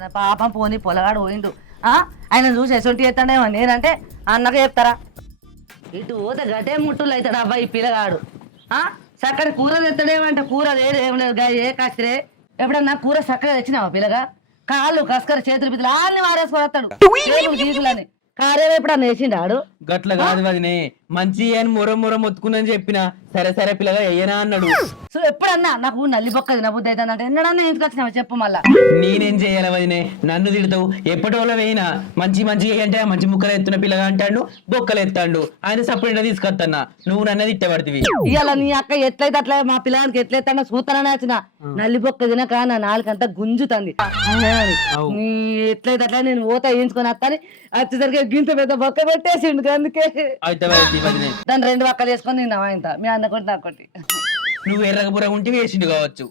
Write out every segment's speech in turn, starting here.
చెప్తాను పాపం పోనీ పొలగాడు పోయిండు ఆయన చూసి ఎసొంటి చేస్తాడేమో నేనంటే అన్నగా చెప్తారా ఇటు పోతే గడ్డే ముట్టులు అవుతాడు అబ్బాయి ఈ పిల్లగాడు చక్కటి కూర తెస్తాడేమంటే కూర ఏం లేదు ఏ కసిరే ఎప్పుడన్నా కూర చక్కగా తెచ్చినావా పిల్లగా కాళ్ళు కసకర చేతులు పిల్లలు అన్ని వారేసుకొని వస్తాడు తీసులని కారేవి ఎప్పుడన్నా వేసిండాడు గట్ల కాదు వదినే మంచి అని మొర మొత్తుకుని చెప్పిన సరే సరే పిల్లగా అయ్యనా అన్నాడు సో ఎప్పుడన్నా నాకు నల్లి బొక్క తినబుద్ధి అవుతుంది అంటే ఎన్నడన్నా ఎందుకు వచ్చినావు చెప్పు మళ్ళా నేనేం చేయాలి వదినే నన్ను తిడతావు ఎప్పటి వల్ల వేయినా మంచి అంటే మంచి ముక్కలు ఎత్తున్న పిల్లగా అంటాడు బొక్కలు ఎత్తాడు ఆయన సపరేట్ తీసుకొస్తానా నువ్వు నన్ను తిట్టబడుతుంది ఇవాళ నీ అక్క ఎట్లయితే అట్లా మా పిల్లగానికి ఎట్లయితే సూతననే వచ్చిన నల్లి బొక్క తినక నా నాలుకంతా గుంజుతుంది నీ ఎట్లయితే అట్లా నేను ఓత వేయించుకొని వస్తాను వచ్చేసరికి గింత పెద్ద బొక్క పెట్టేసిండు అందుకే దాన్ని 2 బక్కలు వేసుకొని తిన్నావా ఇంత మీ అన్నకొట్టి నాకొట్టి నువ్వు ఎర్రగబుర్ర ఉంటే వేసిండు కావచ్చు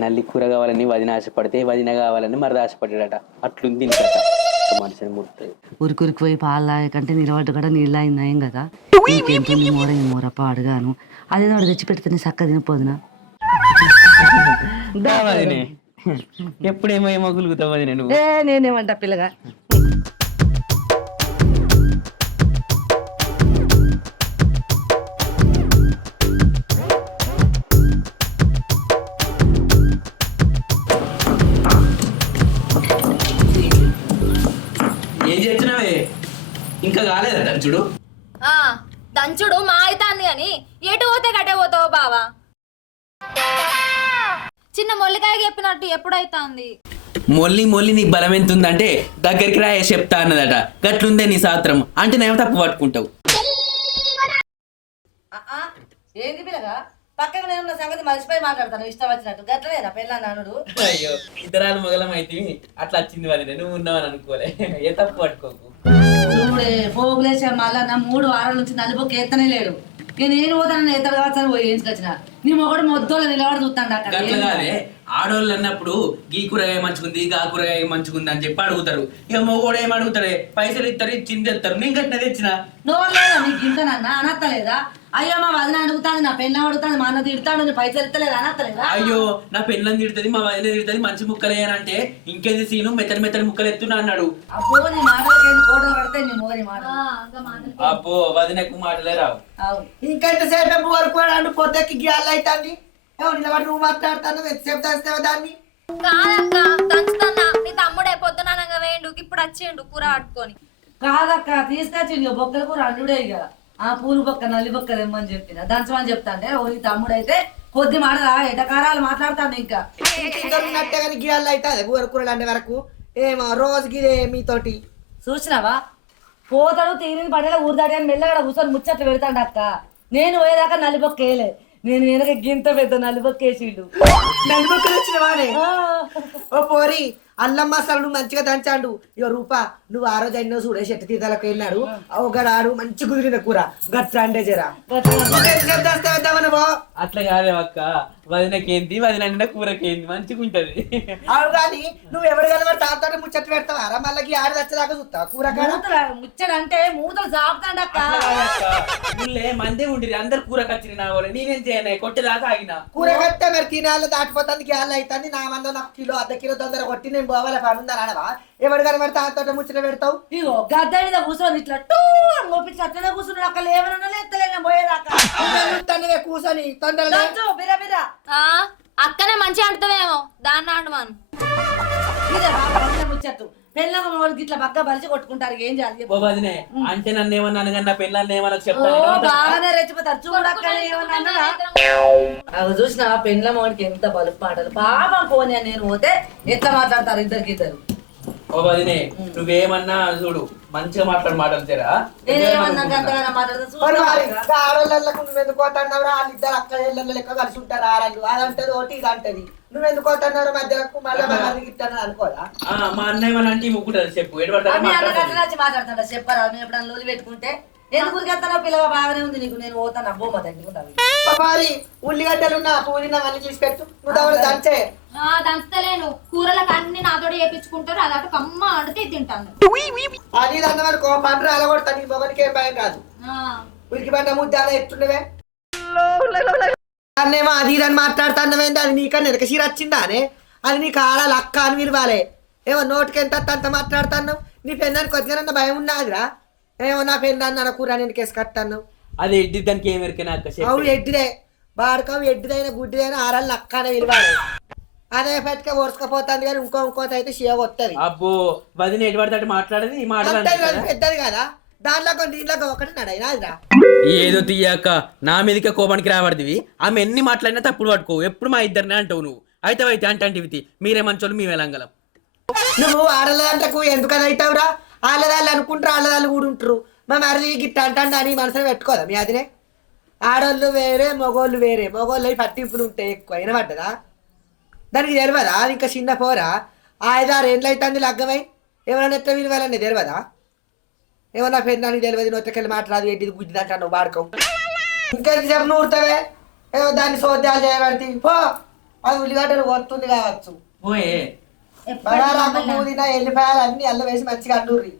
నల్లి కూర కావాలని వదిన ఆశపడితే వదిన కావాలని మరద ఆశపడ్డాడట అట్లుంది మనిషిని ముడుతుంది ఉరికి పోయి పాలు కంటే నిలబడ్డ కూడా నీళ్ళు అయిందా ఏం కదా ఇంకెంతుంది మోరప్ప అడిగాను అదేదో వాడు తెచ్చి పెడితేనే చక్క తినపోదునా ఎప్పుడేమో ఏమో గులుగుతావు వదిన నువ్వు నేనేమంటా పిల్లగా ఏం చేస్తున్నావే ఇంకా కాలేదా దంచుడు దంచుడు మా అయితాంది అని ఎటు పోతే గట్టే పోతావు బావా చిన్న మొల్లికాయ చెప్పినట్టు ఎప్పుడైతాంది మొల్లి నీకు బలం ఎంత ఉందంటే దగ్గరికి రాయే చెప్తా అన్నదట గట్లుందే నీ సాత్రం అంటే నేను తప్పు పట్టుకుంటావు ఏంది పిల్లగా పక్కన నేను సంగతి మర్చిపోయి మాట్లాడతాను ఇష్టం వచ్చినట్టు గట్లనేనా పెళ్ళ నానుడు అయ్యో ఇద్దరాలు మొగలం అయితే అట్లా వచ్చింది వదిలే నువ్వు ఉన్నావని అనుకోలే ఏ తప్పు పట్టుకోకు చూడే పోగులేసే మళ్ళా నా 3 వారాల నుంచి నలుపుకి ఎత్తనే లేడు నేను పోతాను ఎత్తడు కావచ్చు పోయి వేయించుకొచ్చిన నీ మొగడు మొద్దోళ్ళు నిలబడి చూస్తాడు అక్కడ అట్లా ఆడోళ్ళు అన్నప్పుడు గీ కూరగాయ మంచుకుంది గా కూరగాయ మంచుకుంది అని చెప్పి అడుగుతారు ఇక మొగోడు ఏం అడుగుతారే పైసలు ఇస్తారు ఇచ్చింది తెస్తారు నేను గట్టిన తెచ్చిన నువ్వు లేదా నీకు ఇంతనన్నా అనత్తలేదా అయ్యో మా వదిన అడుగుతాను నా పెళ్ళ అడుగుతాను మా అన్న తిడతాడు పైసలు ఇస్తలేదు అనత్తలేదా అయ్యో నా పెళ్ళని తిడుతుంది మా వదిన తిడుతుంది మంచి ముక్కలు అంటే ఇంకేది సీను మెత్తని ముక్కలు ఎత్తున్నా అన్నాడు అబ్బో నీ మాటలకి ఫోటోలు పడితే నీ మోని మాట అబ్బో వదినకు మాటలే రావు ఇంకెంతసేపు వరకు అంటూ పొద్దుకి గ్యాల్ అవుతుంది నిలబడి నువ్వు మాట్లాడుతాను ఎంతసేపు తెస్తావు దాన్ని కాదక్క దంచుతున్నా నీ తమ్ముడే పొద్దుననగా వేయండు ఇప్పుడు వచ్చిండు కూర పట్టుకొని కాదక్క తీసుకొచ్చి బొక్కల కూర అల్లుడే ఇక ఆ పూలు బొక్క నల్లి బొక్క తెమ్మని చెప్పిన దంచమని చెప్తా అంటే ఓ తమ్ముడు అయితే కొద్ది మాట ఎటకారాలు మాట్లాడతాను ఇంకా ఉన్నట్టే కానీ గ్యాల్ అవుతుంది కూరలు అనే వరకు ఏమో రోజుకి మీతోటి చూసినావా పోతాడు తీరిని పడేలా ఊరుదాడి అని మెల్లగడ కూర్చొని ముచ్చట్లు పెడతాడు అక్క నేను పోయేదాకా నల్లిబొక్క వేయలే నేను వెనక గింత పెద్ద నల్లిబొక్క వేసిండు నలుగురు వచ్చినవానే ఓ పోరి అల్లం మసాలు మంచిగా దంచాడు ఇక రూపా నువ్వు ఆ రోజు అయినా చూడే చెట్టు తీతలకు వెళ్ళాడు ఒకడాడు మంచి కుదిరిన కూర గట్ల అంటే జరా అట్లా కాదే అక్క వదినకేంది వదిన కూరకేంది మంచిగా ఉంటది అవు కానీ నువ్వు ఎవరు కలవాడు తాత ముచ్చట్లు పెడతావా మళ్ళీ ఆడి వచ్చేదాకా చూస్తావు కూర ముచ్చడంటే మూతలు సాపుతాడు అక్క మందే ఉండి అందరు కూర కచ్చిన నా వాళ్ళు నేనేం చేయను కొట్టేదాకా ఆగిన కూర కట్టే మరి తినాలి దాటిపోతుంది గ్యాల్ అవుతుంది నా మంద నాకు కిలో అర్ధ-కిలో తొందర కొట్టి నేను పోవాలి పనుందని అనవా ఎవరు కనబడి తాత ముచ్చట పెడతావు ఇగో గద్ద మీద కూర్చొని ఇట్లా టూ మోపించి అట్లనే కూర్చున్నాడు అక్కడ ఏమన్నా ఎత్తలేనా పోయేదాకా కూర్చొని తొందరగా బిరా అక్కనే మంచిగా అంటదేమో దాన్ని ఆడమాను ముచ్చట్టు పెళ్ళం వాళ్ళకి ఇట్లా పక్క బలిచి కొట్టుకుంటారు ఏం చేయాలి వదినే అంటే నన్ను ఏమన్నాను కానీ నా పెళ్ళాన్ని ఏమన్నా చెప్తాను బాగానే రెచ్చిపోతారు చూడక్క చూసిన పెళ్ళం వాడికి ఎంత బలుపు మాటలు పాపం పోనీ నేను పోతే ఎట్లా మాట్లాడతారు ఇద్దరు ఓ వదినే నువ్వేమన్నా చూడు మంచిగా మాటలు తెరా ఆడోళ్ళకు నువ్వు ఎందుకు పోతున్నావు వాళ్ళిద్దరు అక్క ఇళ్ళ లెక్క కలిసి ఉంటారు ఆడళ్ళు అదంటది ఒకటి ఇది అంటది నువ్వు ఎందుకు పోతున్నావు మధ్యలో మళ్ళీ గిట్టాను అనుకోదా మా అన్నయ్య మన అంటే ముగ్గురు చెప్పు మాట్లాడతాడు చెప్పరా మేము ఎప్పుడైనా లోలి పెట్టుకుంటే ఎందుకు ఉరికెత్తానో పిల్లగా బాగానే ఉంది నీకు నేను పోతాను అబ్బో మా దగ్గర ఉల్లిగడ్డలు నా పూలిన అన్ని తీసుకెట్టు నువ్వు దంచే దంచలేను కూరలకు అన్ని నాతోటి చేపించుకుంటారు అదట కమ్మ ఆడితే తింటాను అది అందమనుకో పండ్రు అలగొడతా నీ మొగనికి ఏం భయం కాదు ఉరికి పంట ముద్ద ఎత్తుండవే అన్నేమో అది ఇదని మాట్లాడుతున్నవేంది అది నీకన్నా వెనక సీర వచ్చిందా అనే అది నీకు ఆడాలి అక్క అని విలువాలి. ఏమో నోటికి ఎంత అంత మాట్లాడుతున్నావు. నీ పెన్నానికి వచ్చిన భయం ఉన్నదిరా. ఏమో నా పెన్నాన్ని అనకూర నేను కేసుకట్టాను. అది ఎడ్డి దానికి ఏం ఎరికైనా అక్క అవు ఎడ్డిదే బాడకం ఎడ్డిదైనా గుడ్డిదైనా ఆడాలి అక్క అని విలువాలి. అదే పెట్టుక ఓర్చుకపోతుంది కానీ ఇంకోటి అయితే షేవ్ వస్తుంది. అబ్బో వదిన ఎటు పడితే మాట్లాడేది ఈ మాట పెద్దది కదా దాంట్లో దీంట్లో ఒకటి నడైనాదిరా. ఏదో తీయాక నా మీదకే కోపానికి రాబడివి. ఆమె ఎన్ని మాట్లాడినా తప్పుడు పట్టుకో. ఎప్పుడు మా ఇద్దరిని అంటావు నువ్వు. అయితే అంటే మీరే మంచోళ్ళు మేము వెళ్ళంగలం. నువ్వు ఆడలేదంటకు ఎందుకని అవుతావురా. ఆడదాళ్ళు అనుకుంటారు ఆడదాళ్ళు కూడా ఉంటారు. మా మరిది గిట్ట అంటాడు అని మనసులో పెట్టుకోదా మీ అదినే. ఆడోళ్ళు వేరే మగోళ్ళు వేరే. మగోళ్ళు అవి పట్టింపులు ఉంటాయి ఎక్కువ అయినా పడ్డదా దానికి తెలియదా. అది ఇంకా చిన్న పోరా 5-6 ఏళ్ళు అవుతుంది లగ్గమై. ఎవరైనా ఎట్లా విలువాలని తెలియదా. ఏమన్నా పెన్నానికి తెలియదు నొత్తకెళ్ళి మాట్లాడదు ఏంటిది గుడ్డి దాకా నువ్వు వాడుకోవు. ఇంకా చెప్పు నూరుతావే ఏమో దాన్ని సోద్యాలు చేయబడి పో. అది ఉల్లిగడ్డలు వస్తుంది కావచ్చు. బగారాకు పుదీనా ఎల్లిపాయలు అన్ని అల్ల వేసి మంచిగా అండూరి.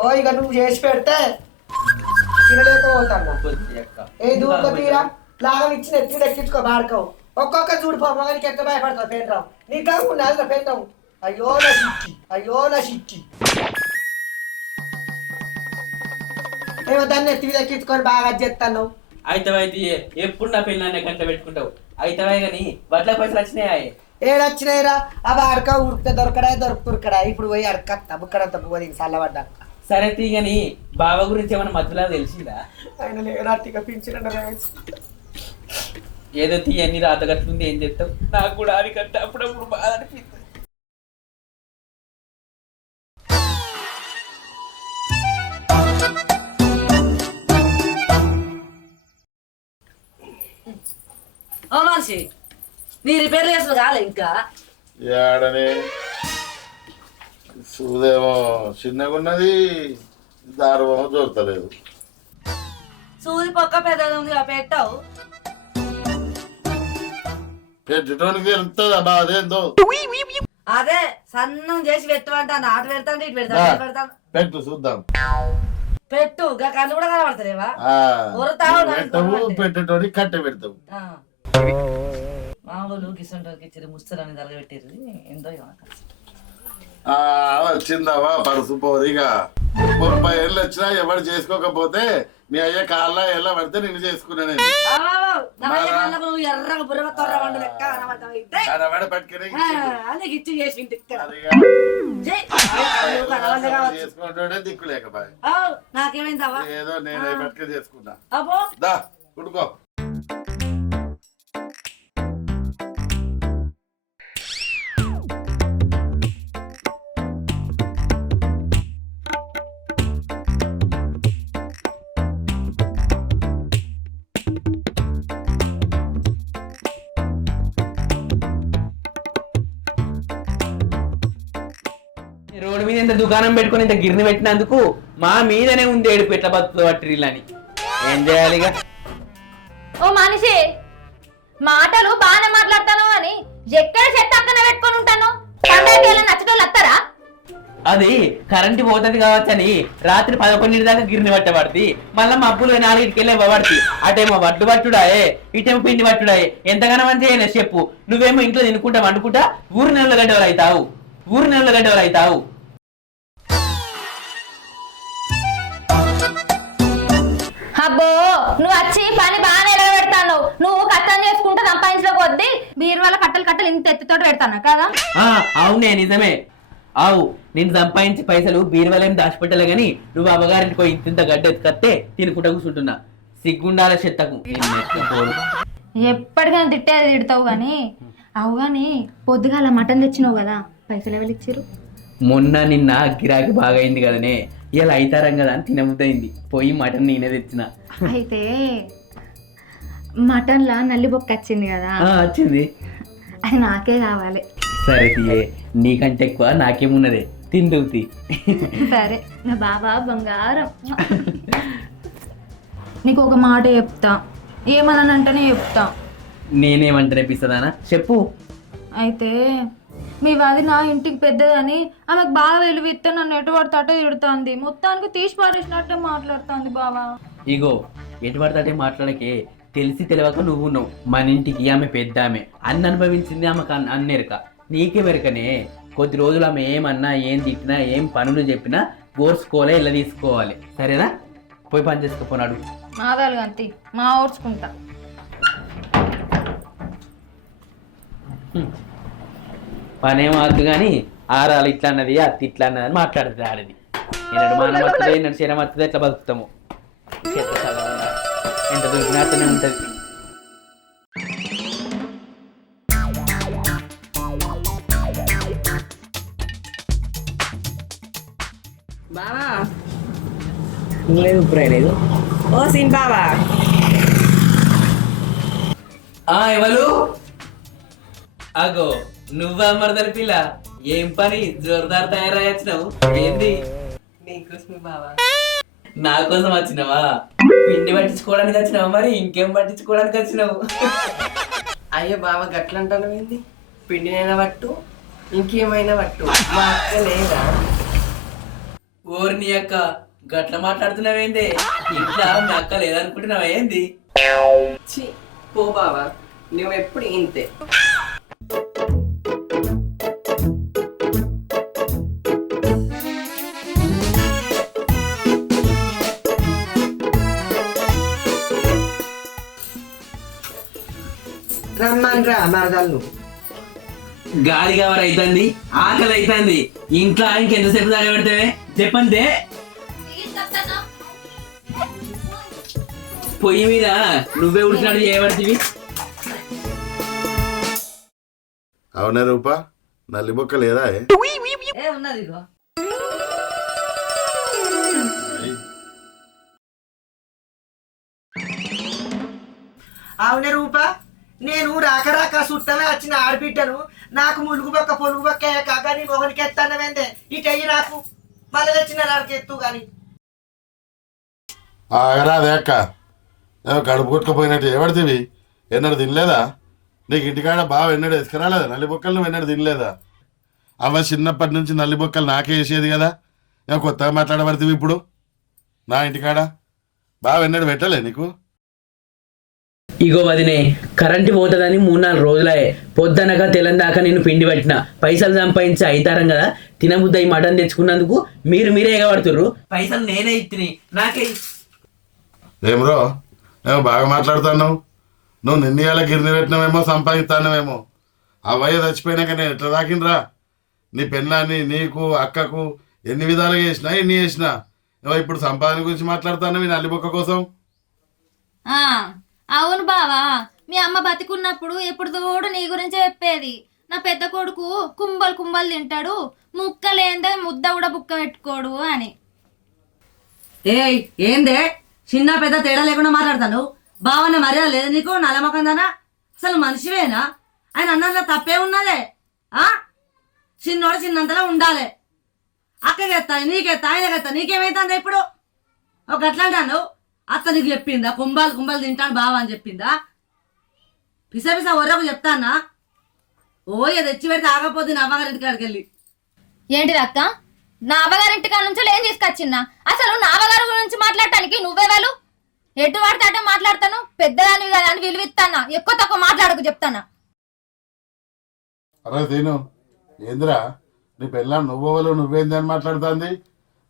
ఓ ఇక నువ్వు చేసి పెడితే తినలేకపోతాను. ఏ దూక తీరా లాగం ఇచ్చిన ఎత్తి ఎక్కించుకో బాడుకోవు. ఒక్కొక్క చూడు పొమ్మగానికి ఎంత భయపడతావు పెండ్రావు. నీకు ఉండాలి పెండ్రావు. అయ్యో నా సిక్కి ఏమో దాన్ని ఎత్తి ఎక్కించుకొని బాగా చేస్తాను. అయితే ఎప్పుడు నా పెళ్ళి గంట పెట్టుకుంటావు. అయితే కానీ వడ్ల పైసలు వచ్చినాయి. ఏడొచ్చినాయిరా ఆ అడక ఉరికితే దొరుకుతురుకడా. ఇప్పుడు పోయి అడకత్తా బుక్కడంత పోయి చల్లబడ్డా. సరే తీగని బావ గురించి ఏమైనా మధ్యలో తెలిసిందా? ఆయన లేరాటిగా పింఛన్ ఏదో తీయన్ని రాతగట్లుంది ఏం చెప్తావు. నాకు కూడా అది కట్ట అప్పుడప్పుడు బాధ అనిపిస్తుంది. ఓ మనిషి నీ రిపేర్ చేసుడు కాలే ఇంకా ఏడనే సూదేమో చిన్నగా ఉన్నది దారుమో దొరకలేదు. సూది పక్క పెద్దది ఉంది పెట్టావు. పెట్టడానికి తెలుస్తుంది అబ్బా అదేందో. అదే సన్నం చేసి పెట్టమంటా నాటు పెడతాను ఇటు పెడతాను. పెట్టు చూద్దాం. పెట్టు కళ్ళు కూడా కనబడతలేవా. పెట్టవు పెట్టేటోడి కట్టె పెడతావు. మామూలు కిసంటోకి ఇచ్చి ముస్తలని తలగబెట్టారు. ఎంతో వచ్చిందావా పరుసు పోరిగా 30 ఏళ్ళు వచ్చినా ఎవరు చేసుకోకపోతే నీ అయ్య కాళ్ళ ఎలా పడితే నిన్ను చేసుకున్నా నేను. ఎర్రగా బుర్ర తొర్ర వండు లెక్క చేసుకుంటే దిక్కు లేకపోయా. నాకేమైందావా ఏదో నేను పట్టుక చేసుకున్నా. అబ్బో దా కుడుకో. రోడ్డు మీద ఇంత దుకాణం పెట్టుకుని ఇంత గిర్ని పెట్టినందుకు మా మీదనే ఉంది ఏడుపు ఎట్లా బతుకుతుంది పట్టిల్లని. ఏం చేయాలిగా. ఓ మనిషి మాటలు బాగానే మాట్లాడతాను అని ఎక్కడ చెత్త అక్కన పెట్టుకొని ఉంటాను. నచ్చటోళ్ళు వస్తారా? అది కరెంటు పోతుంది కావచ్చని రాత్రి 11 దాకా గిర్ని పట్టబడుతుంది. మళ్ళీ మబ్బులు 4కి పడుతుంది. అటేమో వడ్లు పట్టుడాయే ఇటేమో పిండి పట్టుడాయే. ఎంతగానో మంచి అయినా చెప్పు. నువ్వేమో ఇంట్లో తినుకుంటా వండుకుంటా ఊరు నెలల గంటలు అవుతావు. అబ్బో నువ్వు వచ్చి పని బాగానే పెడతాను. నువ్వు కష్టం చేసుకుంటే సంపాదించిన కొద్దీ బీరువాల కట్టలు ఇంత ఎత్తుతోటి పెడతాను కదా. అవునే నిజమే. ఆవు నేను సంపాదించి పైసలు బీరువాలేం దాచిపెట్టలే గాని నువ్వు అమ్మగారింటికి పోయి ఇంత గడ్డ ఎత్తుకత్తే తినుకుంటా కూర్చుంటున్నా. సిగ్గుండాల చెత్తకు. ఎప్పటికైనా తిట్టేది తిడతావు గాని అవు గాని పొద్దుగాల మటన్ తెచ్చినావు కదా పైసలు ఎవరు ఇచ్చారు? మొన్న నిన్న గిరాకీ బాగా అయింది కదనే. ఇలా అయితారం కదా అని తినబుద్దయింది. పోయి మటన్ నేనే తెచ్చిన. అయితే మటన్ లా నల్లి బొక్క వచ్చింది కదా. వచ్చింది. అది నాకే కావాలి. సరే తీయే నీకంటే ఎక్కువ నాకేమున్నదే తిందువుతి. సరే నా బాబా బంగారం. నీకు ఒక మాట చెప్తా. ఏమనంటేనే చెప్తా. నేనేమంటేపిస్తుందానా చెప్పు. అయితే మీ వాది నా ఇంటికి పెద్దదని ఆమెకు బాగా వెలువిస్తే నన్ను ఎటు పడితే తిడుతుంది. మొత్తానికి తీసి పారేసినట్టే మాట్లాడుతుంది బావా. ఇగో ఎటు పడితే మాట్లాడకే తెలిసి తెలియక నువ్వు ఉన్నావు. మన ఇంటికి ఆమె పెద్ద ఆమె అన్ని అనుభవించింది ఆమెకు అన్నెరక. నీకే మెరకనే. కొద్ది రోజులు ఆమె ఏమన్నా ఏం తిట్టినా ఏం పనులు చెప్పినా ఓర్చుకోలే ఇలా తీసుకోవాలి. సరేనా? పోయి పని చేసుకుపోనాడు. మాదాలు అంతే మా ఓడ్చుకుంటా. పనేం వద్దు కానీ ఆరాలు ఇట్లా అన్నది అత్తి ఇట్లా అన్నది అని మాట్లాడుతుంది ఆడది. ఈనాడు మనం వస్తుంది, ఈనాడు శరం వస్తుంది, ఎట్లా బతుకుతాము. ఎంత దొరికినట్టునే ఉంటుంది. బావా లేదు ఇప్పుడు లేదు. ఓ సీన్ బావా, ఎవరు? అగో నువ్వా మరదల పిల్ల? ఏం పని జోరుదారు తయారయ్యొచ్చినావు? ఏంది? నీకోసమే బావా. నా కోసం వచ్చినావా? పిండి పట్టించుకోవడానికి వచ్చినావా? మరి ఇంకేం పట్టించుకోవడానికి వచ్చినావు? అయ్యో బావా గట్లంటాను ఏంది? పిండినైనా పట్టు ఇంకేమైనా పట్టు, మా అక్క లేదా? ఓరి నీ అక్క గట్ల మాట్లాడుతున్నావేంది? ఇంట్లో మీ అక్క లేదనుకుంటున్నావా ఏంది? ఛీ, పో బావా, నువ్వు ఎప్పుడు ఇంతే. రమ్మన్రా మరదళ్ళు. గాలి కవర్ అవుతుంది, ఆకలి అవుతుంది. ఇంట్లో ఇంకెంతసేపు దాడి పెడతావే చెప్పంతే. పొయ్యి మీద నువ్వే ఉడికినట్టు చేయబడుతుంది. అవునే రూపా, నల్లి బొక్క లేదా? ఏ ఉన్నది ఇగో. అవునే రూపా, నేను రాక రాక సుట్టమే వచ్చిన ఆడబిడ్డను నాకు ములుగు బొక్క పొలుగు బొక్క కానీ మొగనికి ఎత్తన్నవేందే? ఇటయ్యి నాకు మళ్ళీ తెచ్చిన రాడికి ఎత్తు గాని. ఆగరాదే అక్క, కడుపు కొట్టుకుపోయినట్టు ఎవడితివి? ఎన్నడు తినలేదా? నీకు ఇంటికాడ బావ ఎన్నడు వేసుకురాలేదా నల్లి బొక్కలు? నువ్వు ఎన్నడు తినలేదా? అవ్వ చిన్నప్పటి నుంచి నల్లి బొక్కలు నాకే వేసేది కదా. ఏమో కొత్తగా మాట్లాడబడుతుంది ఇప్పుడు నా ఇంటికాడ? బావ ఎన్నడు పెట్టలే నీకు? ఇగో వదినే, కరెంటు పోతుందని 3-4 రోజులే. పొద్దునక తెలందాక నేను పిండి పట్టిన పైసలు సంపాదించి అయితారం కదా. తినబుద్ద ఈ మటన్ తెచ్చుకున్నందుకు మీరే ఎగబడుతుర్రు. పైసలు నేనే ఇత్తిని, నాకే. ఏమ్రో, ఏమో బాగా మాట్లాడుతున్నావు. నువ్వు నిన్నయాల గిరిని పెట్టినావేమో, సంపాదిస్తానవేమో. అవయ్య చచ్చిపోయినాక నేను ఎట్లా దాకినరా? నీ పెళ్ళాన్ని నీకు అక్కకు ఎన్ని విధాలుగా చేసినా ఎన్ని చేసినా. ఏమో ఇప్పుడు సంపాదన గురించి మాట్లాడుతున్నావు ఈ నల్లిబొక్క కోసం. అవును బావా, మీ అమ్మ బతికున్నప్పుడు ఎప్పుడు తోడు నీ గురించే చెప్పేది. నా పెద్ద కొడుకు కుంభలు తింటాడు, ముక్కలేందే ముద్ద కూడా బుక్క పెట్టుకోడు అని. ఏయ్ ఏందే చిన్న పెద్ద తేడా లేకుండా మాట్లాడతాను? బావన్న మర్యాద లేదు నీకు? నల్లమకందానా? అసలు మనిషివేనా? ఆయన అన్నట్లో తప్పే ఉన్నదే. చిన్నోడు చిన్నంతలో ఉండాలి. అక్కకెత్తా నీకెత్తా ఆయనకెత్తా నీకేమైతుందా ఇప్పుడు? ఒక అట్లా అంటాను. అత్త నీకు చెప్పిందా కుంభాలు తింటాను బావ అని చెప్పిందా? పిస ఒరకు చెప్తానా? ఓ ఇది తెచ్చి పెడితే ఆగపోతుంది నా అవ్వగారింటి కాడికి వెళ్ళి. ఏంటిది అక్క? నా అవ్వగారింటి కాడ నుంచి ఏం తీసుకొచ్చిందా? అసలు నా అవ్వగారి గురించి మాట్లాడటానికి నువ్వెవరు? ఎటు వాడితే అటే మాట్లాడతాను. పెద్దదానివి కదా అని విలువిస్తానా? ఎక్కువ తక్కువ మాట్లాడకు చెప్తానా? అరే తీను, ఏందిరా నీ పెళ్ళాం నువ్వెవరు నువ్వేంది అని మాట్లాడుతుంది?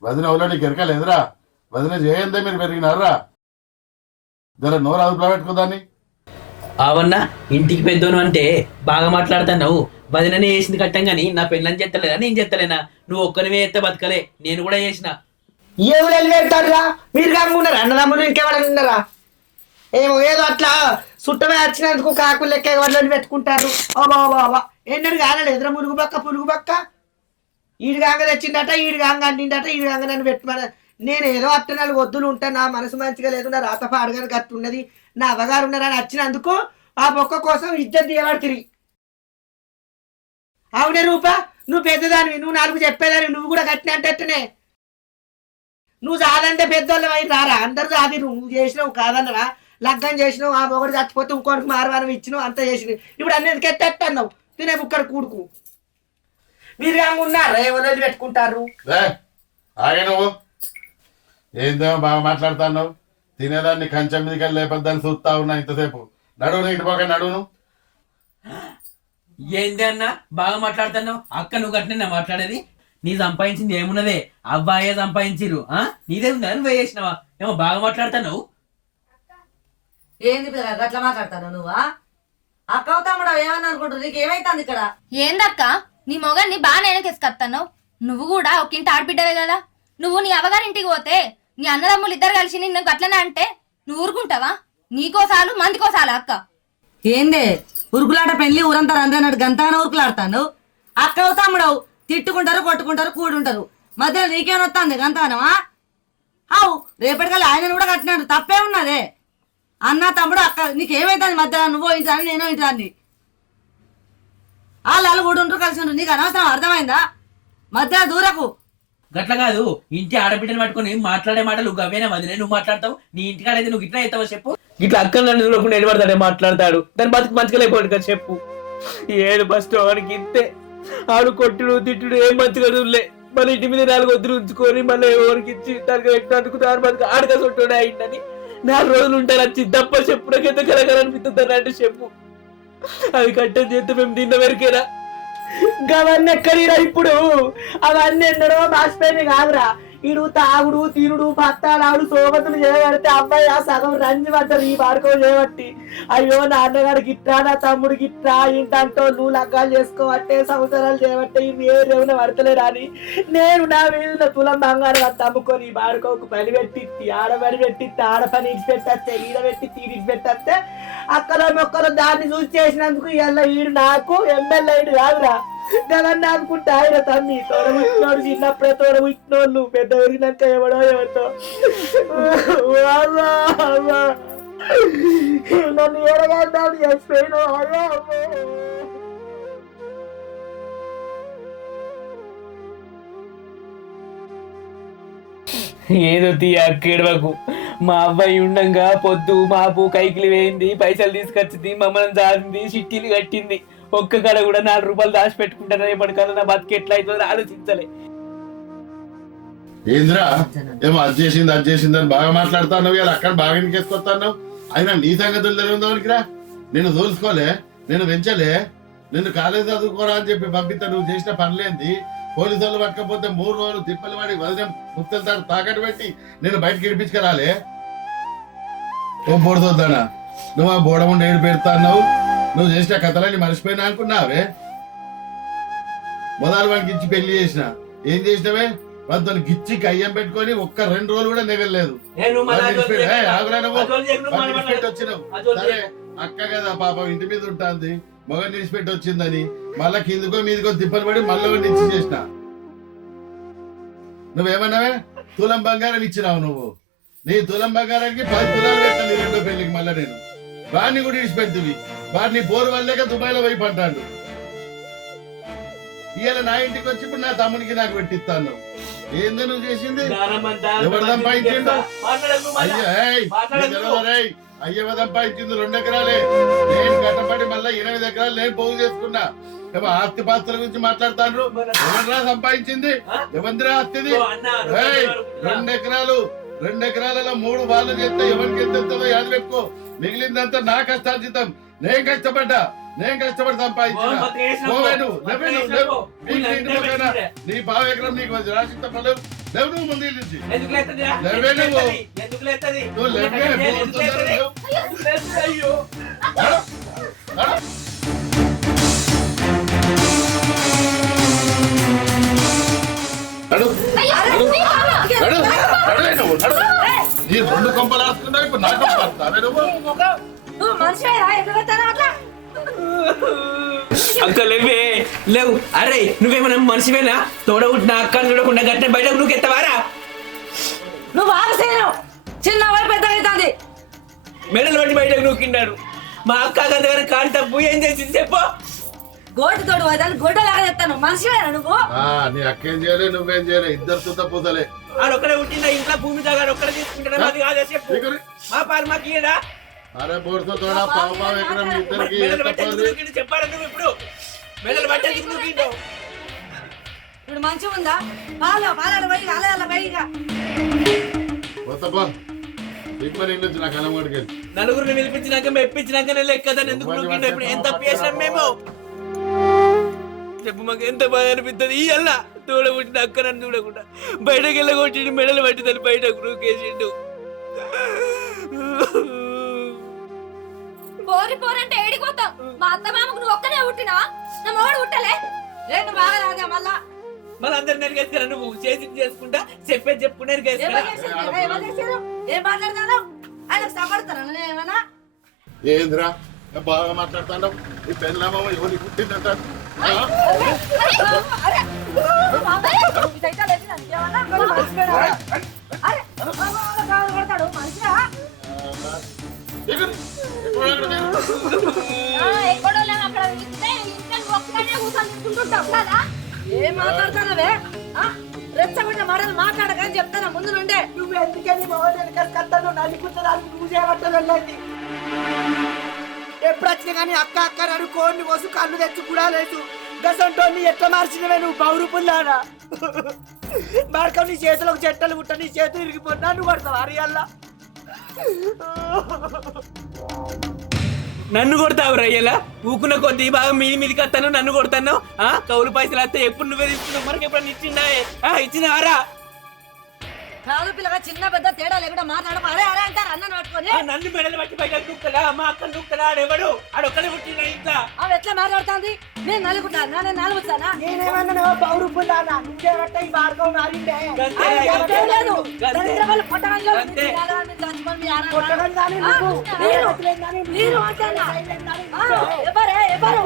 వదిన ఎవరో నీకు ఎరకలేదురా? వదిన చేయందే మీరు పెరిగినారా? జర నోరు అదుపులో పెట్టుకుందాన్ని. అవన్నా ఇంటికి పెద్దోను అంటే బాగా మాట్లాడుతున్నావు. వదిననే చేసింది కట్టం కానీ నా పెళ్ళని చెత్తలేదా? నేను చెత్తలేనా? నువ్వు ఒక్కనివే ఎత్తే బతకలే, నేను కూడా చేసిన. ఎవరు పెడతారా? మీరు కాకుండా అన్నదమ్ములు ఇంకెవరైనా ఉన్నారా? ఏదో అట్లా చుట్టమే వచ్చినందుకు కాకులు లెక్క ఎవరిని పెట్టుకుంటారు. ఓ బాబా ఎన్నడు కాలేదు ఎదుర పులుగు బక్క ఈడు కాంగ తెచ్చిందట, ఈడు కాంగ అండిందట, ఈడు కాంగ నన్ను పెట్టుమని. నేను ఏదో అట్టనాలు వద్దులు ఉంటాను, నా మనసు మంచిగా లేదు, నా రాతప అడగని గట్టు ఉన్నది, నా అవ్వగారు ఉన్నారని వచ్చినందుకు ఆ బొక్క కోసం ఇజ్జత్ తీయవాడు తిరిగి. అవునే రూపా, నువ్వు పెద్దదానివి, నువ్వు 4 చెప్పేదానివి, నువ్వు కూడా గట్టిన అంటే నువ్వు చాలంటే పెద్దోళ్ళం అయి రారా? అందరూ చాదిరు. నువ్వు చేసినావు కాదన్నవా? లగ్గం చేసినావు, ఆ మొగడు చచ్చిపోతే ఇంకోటికి మారవారం ఇచ్చినావు, అంతా చేసినావు. ఇప్పుడు అన్నిటికి ఎట్టన్నావు తినే బుక్కడు కూడుకు. మీరు ఉన్నారా? ఎవరు పెట్టుకుంటారు? ఆగే నువ్వు ఏందేమో బాగా మాట్లాడుతున్నావు. తినేదాన్ని కంచెం మీదకి వెళ్ళి లేపద్దాన్ని చూస్తా ఉన్నా ఇంతసేపు. నడువును ఇంటి పక్క నడువును. ఏంది అన్న బాగా మాట్లాడుతున్నావు? అక్క నువ్వు గట్టిన మాట్లాడేది? నీ సంపాదించింది ఏమున్నదే? అబ్బాయే సంపాదించిరు. నీదే ఉందా? నువ్వే చేసినావా? ఏమో బాగా మాట్లాడుతున్నావు. ఏంది పిల్లగా గట్లా మాట్లాడతాను నువ్వా? అక్క తమ్ముడు ఏమని అనుకుంటారు? నీకు ఏమైతుంది ఇక్కడ? ఏందక్క నీ మొగన్ని బాగా వెనకేసుకొస్తాను. నువ్వు కూడా ఒక ఇంటి ఆడబిడ్డవే కదా. నువ్వు నీ అవ్వగారింటికి పోతే నీ అన్నదమ్ములు ఇద్దరు కలిసి నిన్ను గట్లనే అంటే నువ్వు ఊరుకుంటావా? నీకోసాలు మందికోసాలు అక్క. ఏందే ఉరుకులాట పెళ్లి ఊరంతా రందన్నాడు గంతగానే ఉరుకులాడతాను. అక్క తమ్ముడవు తిట్టుకుంటారు కొట్టుకుంటారు కూడుంటారు. మధ్యలో నీకేమైనా వస్తుంది గంతగానమా? అవు రేపటికల్లా ఆయన కూడా కట్టినాడు, తప్పే ఉన్నదే. అన్న తమ్ముడు అక్క నీకేమైతుంది మధ్యలో? నువ్వు ఇంటాను నేను ఇంటాన్ని. వాళ్ళు కూడా ఉంటారు కలిసి ఉంటారు. నీకు అనవసరం, అర్థమైందా? మధ్యలో దూరకు. గట్ల కాదు, ఇంటి ఆడబిడ్డని పట్టుకొని మాట్లాడే మాటలు గవేనా వదిలే నువ్వు మాట్లాడతావు. నీ ఇంటికాడైతే నువ్వు ఇట్లా అవుతావో చెప్పు. ఇట్లా అక్క నన్ను చూడకుండా ఎడబడతాడే మాట్లాడతాడు. దాని బతుకు మంచిగా లేకపోడు కదా చెప్పు. ఏడు ఫస్ట్ వాడికి ఇంతే. ఆడు కొట్టుడు తిట్టుడు ఏం మంచిగా చూడలే. మన ఇంటి మీద 4 వద్దులు ఉంచుకొని మళ్ళీ ఎవరికి ఇచ్చి దానికి పెట్టినందుకు దాని బతుకు ఆడగా చుట్టూనే అయిందని 4 రోజులు ఉంటారు. వచ్చి తప్ప చెప్పు. నాకు ఎంత కలకల అనిపిస్తుంది అంటే చెప్పు. అది కట్టని చేస్తే మేము తిన్న వరకేనా? అవన్నీ ఎక్కడిరా ఇప్పుడు? అవన్నీ ఎన్నడో మాసిపోయినాయి కాదురా. ఇడు తాగుడు తినుడు పత్తాడు సోమతులు చేయబడితే అబ్బాయి ఆ సగం రంజి పడ్డారు ఈ వాడుకో చేయబట్టి. అయ్యో నాన్నగారికి ఇట్లా నా తమ్ముడికి ఇట్లా ఇంటంటో నువ్వు లగ్గాలు చేసుకోబట్టే సంవత్సరాలు చేయబట్టే ఇవి ఏమైనా పడతలేరా అని నేను నా వీళ్ళ తులం బంగారం అంత అమ్ముకొని ఈ వాడుకోకు పని పెట్టిత్తి ఆడ పని పెట్టిత్తి ఆడ పని ఇచ్చి పెట్టేస్తే ఈడ పెట్టి తీరిచి పెట్టేస్తే అక్కలో మొక్కలో దాన్ని చూసి చేసినందుకు ఇలా ఈడు నాకు ఎమ్మెల్యే ఈడు కాదురా. గవన్నీ అనుకుంటా ఆయన తమ్మి తోడబుట్టినోడు చిన్నప్పుడే తోడబుట్టినోళ్ళు పెద్ద పెరిగినాక ఎవడో ఎవరితో నన్ను ఎడగడ్డాను చేసిపోయిన. ఏదో తీయ అక్కేడవకు. మా అబ్బాయి ఉండంగా పొద్దు మాపు కైకిలి వేయింది, పైసలు తీసుకొచ్చింది, మమ్మల్ని దారింది, చిట్టీలు కట్టింది. ఒక్క కడ కూడా 4 రూపాయలు దాచి పెట్టుకుంటారా ఎప్పటికల్లా నా బతికి ఎట్లా అవుతుందో ఆలోచించలే. ఏంద్రా ఏమో అది చేసింది అని బాగా మాట్లాడుతున్నావు. ఇలా అక్కడ బాగా ఇంకేసుకొస్తున్నావు. అయినా నీ సంగతులు తెలియదానికిరా. నేను దోలుసుకోలే, నేను పెంచలే, నిన్ను కాలేజ్ చదువుకోరా అని చెప్పి పంపిస్తా. నువ్వు చేసిన పనులేంది? పోలీసు వాళ్ళు పట్టకపోతే 3 రోజులు తిప్పలు పడి వదిలేం ముక్తలు తాడు తాకట్టు పెట్టి నేను బయటకి ఇడిపించుకురాలే. ఓ బోడదొద్దానా నువ్వు ఆ బోడముండి ఏడు పెడతాన్నావు. నువ్వు చేసిన కథలన్నీ మర్చిపోయినా అనుకున్నావే. మొదలు వాడికి ఇచ్చి పెళ్లి చేసిన ఏం చేసినవే? వాళ్ళతో గిచ్చి కయ్యం పెట్టుకొని ఒక్క 2 రోజులు కూడా నెగలేదు. వచ్చినావు సరే అక్క కదా పాపం ఇంటి మీద ఉంటుంది, మొగని నిలిచిపెట్టి వచ్చిందని మళ్ళా కిందకో మీదకో తిప్పలు పడి మళ్ళీ ఇచ్చి చేసిన. నువ్వేమన్నావే? తులం బంగారం ఇచ్చినావు నువ్వు. నీ తులం బంగారానికి 10 తులాలు పెట్టాలి 2వ పెళ్లికి. మళ్ళా నేను వాడిని కూడా ఇచ్చిపెడుతుంది. వాడిని పోరు వల్లేక దుబాయ్లో పోయి పడ్డాడు. ఇవాళ నా ఇంటికి వచ్చి ఇప్పుడు నా తమ్మునికి నాకు పెట్టిస్తాను. ఏందో నువ్వు చేసింది? ఎవరు సంపాదించిండు? అయ్యవ సంపాదించింది 2 ఎకరాలే. నేను కట్టబడి మళ్ళీ 8 ఎకరాలు నేను పోగు చేసుకున్నా. ఆస్తి పాస్తుల గురించి మాట్లాడతాను. ఎవరిరా సంపాదించింది? ఎవరిరా ఆస్తిది? 2 ఎకరాలలో 3 వాళ్ళు చేస్తే ఎవరికి ఎంత ఎంతో యాద పెట్టుకో. మిగిలిందంతా నా కష్టార్జితం. నేను కష్టపడి సంపాదించిన. నీ 5 ఎకరం నీకు రాసిస్తా పడలేవు. లేవు నువ్వు ముందు నుంచి నీ 2 కొంపలు రాసుకున్నావు. ఇప్పుడు నా కొంప రాస్తావే నువ్వు? అక్క లేవు. అరే నువ్వేమన్నా మనిషివేనా? తోడబుట్టిన అక్కని చూడకుండా గట్ట బయటకు నువ్వు ఎత్తవారా? నువ్వు ఆగసేను చిన్న వైపు పెద్ద అవుతుంది. మెడలు పట్టి బయటకు నూకిన్నాడు. మా అక్క దగ్గర కాని తప్పు ఏం చేసింది చెప్పు. గోటి తోడు దాన్ని గొడ్డలాగా చెప్తాను. మనిషివేనా నువ్వు? నీ అక్కేం చేయలే, నువ్వేం చేయలే, ఇద్దరు తుత్త పూతలే. ఆడొక్కడే పుట్టిన ఇంట్లో భూమి దగ్గర ఒక్కడే తీసుకుంటారా? అది కాదా చెప్పు. మా పాలు మాకు ఇయ్యడా? అరే బోర్తో తోడా పావు ఎకరం ఇద్దరికి చెప్పారా నువ్వు? ఇప్పుడు మెడలు పట్టేందుకు నూకింటావు. ఇప్పుడు మంచిగా ఉందా? పాలు పోయి అలా పోయి పోతాపా దిగ్మరి నుంచి నా కలం కొడుకెళ్ళి నలుగురిని పిలిపించినాక మెప్పించినాక లెక్కదని ఎందుకు నూకిండు? ఇప్పుడు ఎంత తప్పు చేసినాం మేము? చెప్పు, మాకు ఎంత బాధ అనిపిస్తుంది. ఈ అల్ల చూడబుట్టిన అక్క నన్ను చూడకుండా బయటకు వెళ్ళగొట్టి మెడలు పట్టిందని బయటకు నూకేసిండు. పోరి పోరంటే ఏడిపోతాం. మా అత్త మామకు నువ్వు ఒక్కనే పుట్టినా, నా మొగడు పుట్టలే. ఏంటి బాగా రాదా మళ్ళా? మళ్ళీ అందరిని ఎరిగేసుకురా, నువ్వు చేసింది చేసుకుంటా చెప్పేది చెప్పుకుని ఎరిగేసుకురా. ఏం మాట్లాడతాను? ఆయనకు సపడతాను ఏమన్నా? ఏంద్రా బాగా మాట్లాడతాను. ఈ పెళ్ళామో ఎవరికి పుట్టిందంట? ఏం మాట్లాడతానవే? రెచ్చగొట్టే మాటలు మాట్లాడకని చెప్తాను ముందు నుండే. నువ్వు ఎందుకని కత్తను నలుగుతానికి నువ్వు చేయబట్టదండి. ఎప్పుడు వచ్చినా కానీ అక్క అక్క నడు కోడిని కోసు కళ్ళు తెచ్చి కూడా లేదు. గసంటోని ఎట్లా మార్చినవే నువ్వు పౌరుపుల్లానా? మార్కం నీ చేతులకు చెట్టలు పుట్ట, నీ చేతులు ఇరిగిపోతున్నా నువ్వు పడతావు అరియల్లా. నన్ను కొడతావు రయ్యలా? ఊకున్న కొద్ది బాగా మీదికి వస్తాను, నన్ను కొడతాను. కౌలు పైసలు వస్తే ఎప్పుడు నువ్వే తీసుకున్నావు, మనకి ఎప్పుడు ఇచ్చిందా? ఇచ్చినారా? కాదు పిల్లగా చిన్న పెద్ద తేడా లేకుండా మాట్లాడము. అరే అరే అంటారు అన్నను పట్టుకొని. నన్ను మెడలు బట్టి బయట నూక్కలా, మా అక్క నూక్కలా, ఆడెవడు ఆడొక్కడే పుట్టిన ఇంట్లో. అవి ఎట్లా మాట్లాడుతుంది? నేను నలుగుతాను, నేను నలుగుతానా? నేనేమన్నా పౌరుపుల్లానా? నువ్వే పట్ట ఈ మార్గం మారిందే. కొట్టడం కానీ మీరు అంటారా? ఎవరే ఎవరు?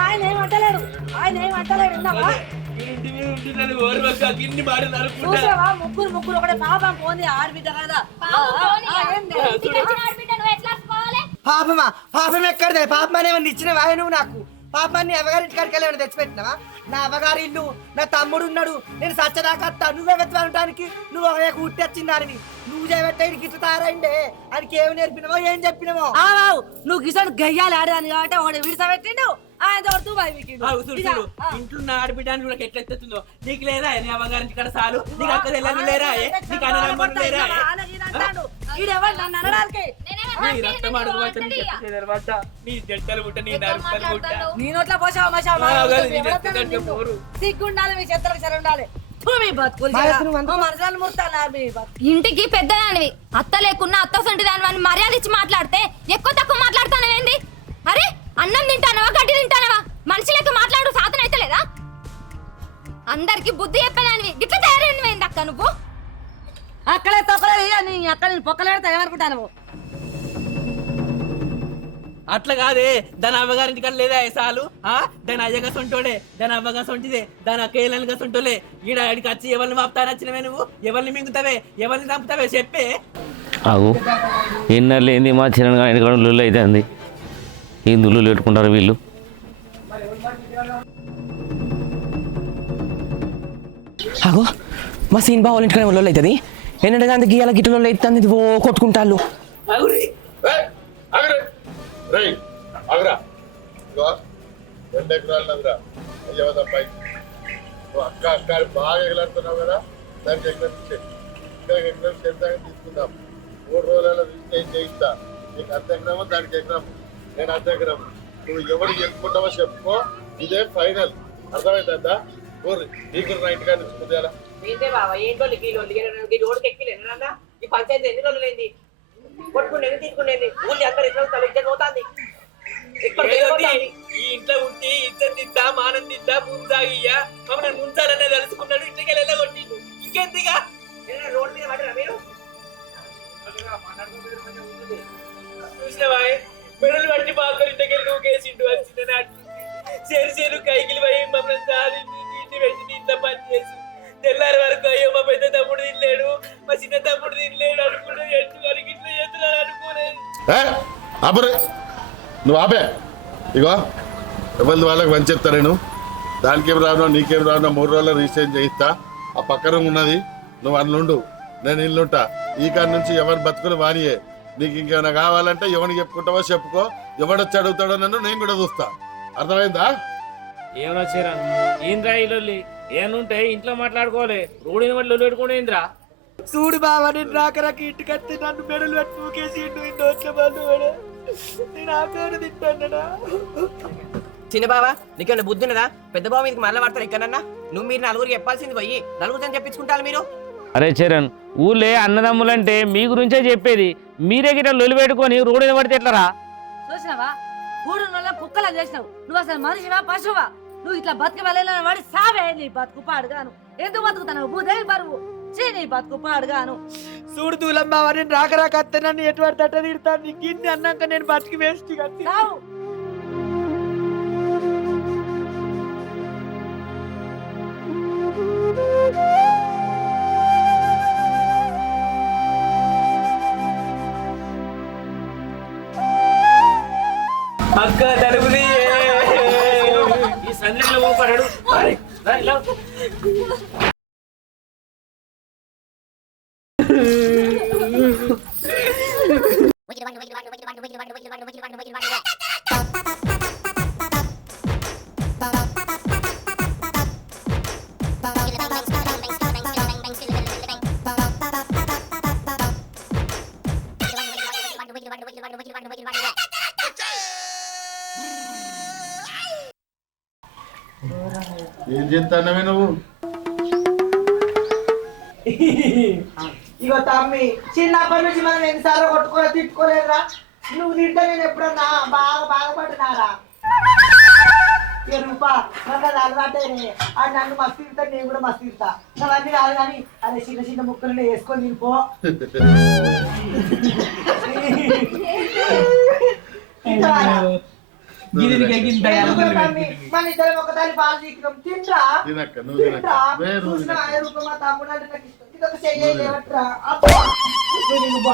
ఆయన ఏమంటలేడు, ఆయన ఏమంటలేడు. విన్నావా? చూసావా? ముగ్గురు ముగ్గురు ఒకటే పాపం పోంది ఆడబిడ్డ కదా. పాపమా? పాపం ఎక్కడదే? పాపం అనేవన్నీ ఇచ్చినవా నువ్వు నాకు? పాపాన్ని అవ్వగారింటి కాడికి వెళ్ళి తెచ్చిపెట్టినావా? నా అవ్వగారి ఇల్లు, నా తమ్ముడు ఉన్నాడు, నేను సచ్చదాకా నువ్వే వెతవడానికి నువ్వు ఒక ఉట్టి వచ్చిందానివి. నువ్వు చేయబెట్టే గిట్ట తారైండే ఆయనకి ఏమి నేర్పినవో ఏం చెప్పినవో? నువ్వు గిసాడు గయ్యాలి ఆడదాని కాబట్టి వాడు విడిసబెట్టిండు. ఆయన ఇంట్లో ఆడబిడ్డాన్ని కూడా ఎట్లా ఎత్తుతుందో నీకు లేదా? నీ అవ్వగారింటి కాడ చాలు, నీకు అక్క తెల్లని లేరా? నీకు అన్నదమ్ములు లేరా? నీ నోట్ల పోసావా? సిగ్గుండాలి, మీ చేతులకు సరి ఉండాలి. ఇంటికి పెద్దదానివి, అత్త లేకున్నా అత్త సొంటి దాని మర్యాద ఇచ్చి మాట్లాడితే ఎక్కువ తక్కువ మాట్లాడతానవేంది? అరే అన్నం తింటానవా గడ్డి తింటానవా? మనిషి లెక్క మాట్లాడు సాధన అయితే లేదా? అందరికి బుద్ధి చెప్పేదానివి గిట్ల తయారైంది అక్క నువ్వు. అక్కడే తొక్కలేదు, అక్కడ పొక్కలేడతా ఏమనుకుంటాను? అట్లా కాదే, దాని అవ్వగారింటి కాడ లేదా సాలు? దాని అయ్యగా సొంటోడే, దాని అవ్వగా సొంటిదే, దాని అక్కయ్యగా సొంటోలే. ఈడ ఆడికి వచ్చి ఎవరిని మాపుతాను వచ్చినవే నువ్వు? ఎవరిని మింగుతావే? ఎవరిని చంపుతావే? చెప్పే. అవు ఎన్నర్లు ఏంది మా చిన్న ఆయన లొల్లు అవుతుంది. ఏం దుల్లు పెట్టుకుంటారు వీళ్ళు? అగో మా సీన్ బావ ఇంటికాడ లొల్లు అవుతుంది. ఎన్నడగా అంత గీయాల గిట్ట లొల్లు అవుతుంది. ఓ కొట్టుకుంటాళ్ళు. అగరా 2 ఎకరాలు నదిరా అయ్యవదబ్బాయి. నువ్వు అక్క అక్క బాగా ఎగలాడుతున్నావు కదా, దానికి ఎకరం ఎకరం చేద్దామని తీసుకుందాం. 3 రోజులలో రిజిస్ట్రేషన్ చేయిస్తా. నీకు అర్ధ ఎకరమో దానికి ఎకరం, నేను అర్ధ ఎకరం. నువ్వు ఎవరికి చెప్పుకుంటావో చెప్పుకో, ఇదే ఫైనల్. అర్థమైందా? నీకు నా ఇంటికాడ తీసుకుందా? ఈ పంచాయతీ ఎన్ని రోజులైంది? కొట్టుకునేది తీసుకునేది ఊళ్ళో అందరు ఎట్లా ఇద్దరు పోతాంది. ఈ ఇంట్లో ఉండి ఇద్దరు తింటా ఆనందిద్దా ముందాగియ్యా మమ్మల్ని ముంచాలనే తెలుసుకున్నాడు. ఇంటికి వెళ్ళగొట్టిండు. ఇంకెంతగా రోడ్ మీద పడరా మీరు? చూసినవా? మెడలు పట్టి మా అక్కడి ఇంటికి నూకేసిండు. వచ్చిందని చేరు కైకిలి పోయి మమ్మల్ని సాధించి ఇంటి పెట్టి ఇంట్లో పని చేసి తెల్లారి వరకు అయ్యో మా పెద్ద తమ్ముడు తినలేడు, మా చిన్న తమ్ముడు తినలేడు అనుకున్నా. ఎట్టు వరకు ఇట్లా చేస్తున్నాడు అనుకోలేదు. నువ్వు ఆపే. ఇగో ఎవరి వాళ్ళకి మంచి చెప్తా. నేను దానికేం రాను నీకేం రాను 3 రోజుల్లో రిజిస్ట్రేషన్ చేయిస్తా. ఆ పక్కన ఉన్నది నువ్వు అన్నుండు, నేను ఇల్లుంటా. ఈ కాడి నుంచి ఎవరి బతుకులు వానియే. నీకు ఇంకేమైనా కావాలంటే ఎవరికి చెప్పుకుంటావో చెప్పుకో. ఎవడొచ్చి అడుగుతాడో నన్ను నేను కూడా చూస్తా. అర్థమైందా? ఏమన్నా చేరా ఏం రాయిలో ఏనుంటే ఇంట్లో మాట్లాడుకోవాలి రోడ్డు బట్టి లొల్లి పెట్టుకునేంద్రా చూడు బావ నేను రాకరాకి ఇంటికత్తే నన్ను మెడలు పెట్టి ఊకేసి నోట్ల బాలు నేను ఆకాడు తింటాడా. చిన్న బావా నీకేమైనా బుద్ధి ఉన్నదా? పెద్ద బావ ఇంక మళ్ళీ పడతారు ఎక్కడన్నా. నువ్వు మీరు నలుగురికి చెప్పాల్సింది పోయి నలుగురిని చెప్పించుకుంటారు మీరు. అరే చరణ్ ఊళ్ళే అన్నదమ్ములంటే మీ గురించే చెప్పేది, మీరే గిట్ల లొల్లి పెట్టుకొని రోడ్డు పడితే ఎట్లరా? చూసినావా కూడు కుక్కలా చేసినావు. నువ్వు అసలు మనిషివా పశువా? నువ్వు ఇట్లా బతుకు వెళ్ళాలని వాడి సావే. నీ బతుకు పాడుగాను ఎందుకు బతుకుతావు? భూదేవి బరువు నీ బతుకు పాడుగాను. చూడు దూలం బావ నేను రాకరాక అత్తే నన్ను ఎటువంటి తట్ట తిడతాను. నీకు ఇన్ని అన్నాక నేను బతికి వేస్ట్ రావు. అక్క తలుపుది ఈ సందడిలో ఊపడాడు. ఏం చేస్తానవే నువ్వు? ఇగో తమ్మి చిన్నప్పటి నుంచి మనం ఎన్నిసార్లు తిట్టుకోలేదురా. నువ్వు తింటే నేను ఎప్పుడన్నా బాధపడినారా? రూపా నాకు అది అలవాటేనే. అది నన్ను మస్తు తింటా, నేను కూడా మస్తు తింటా. అవన్నీ కాదు కానీ అదే చిన్న చిన్న ముక్కలు వేసుకొని తినిపో. మన ఇద్దరం ఒక దాని పాలు చీకినాం. తింటా తినక్క నువ్వు తినక్క. చూసిన రూపా మా తమ్ముడు అంటే నాకు ఇష్టం. ఇదొక చెయ్యట్రా.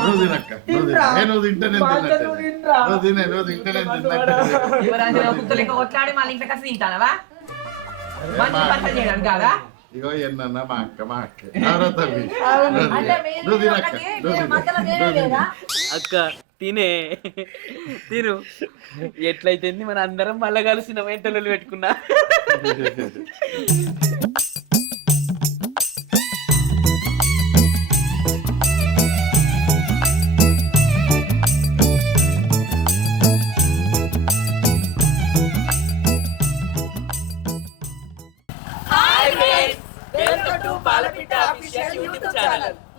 నువ్వు తినక్క. నువ్వు తింటే నేను తిన్నట్టు. నువ్వు తింటే నేను తిన్నట్టు. కొట్లాడి మళ్ళీ ఇంట్లో కలిసి తింటానవా? చేయడానికి కాదా? ఇగో ఎన్న మా అక్క ఎవరో తల్లి. నువ్వు తినక్క. అక్క తినే తిను. ఎట్లయితే మన అందరం మళ్ళా కలిసిన వెంటలు పెట్టుకున్నా.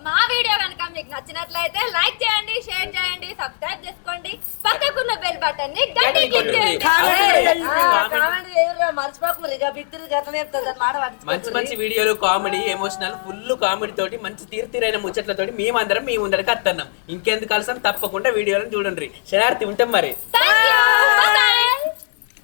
మా వీడియో కనుక మీకు నచ్చినట్లయితే లైక్ చేయండి, షేర్ చేయండి, సబ్స్క్రైబ్ చేసుకోండి, పక్కకున్న బెల్ బటన్ ని గట్టిగా క్లిక్ చేయండి. మంచి మంచి వీడియోలు, కామెడీ, ఎమోషనల్, ఫుల్ కామెడీ తోటి మంచి తీరైన ముచ్చట్లతోటి మేమందరం మీ ముందరికి వస్తున్నాం. ఇంకెందుకు కలిసాం? తప్పకుండా వీడియోలను చూడండి. శనార్థి ఉంటాం మరి. థాంక్యూ.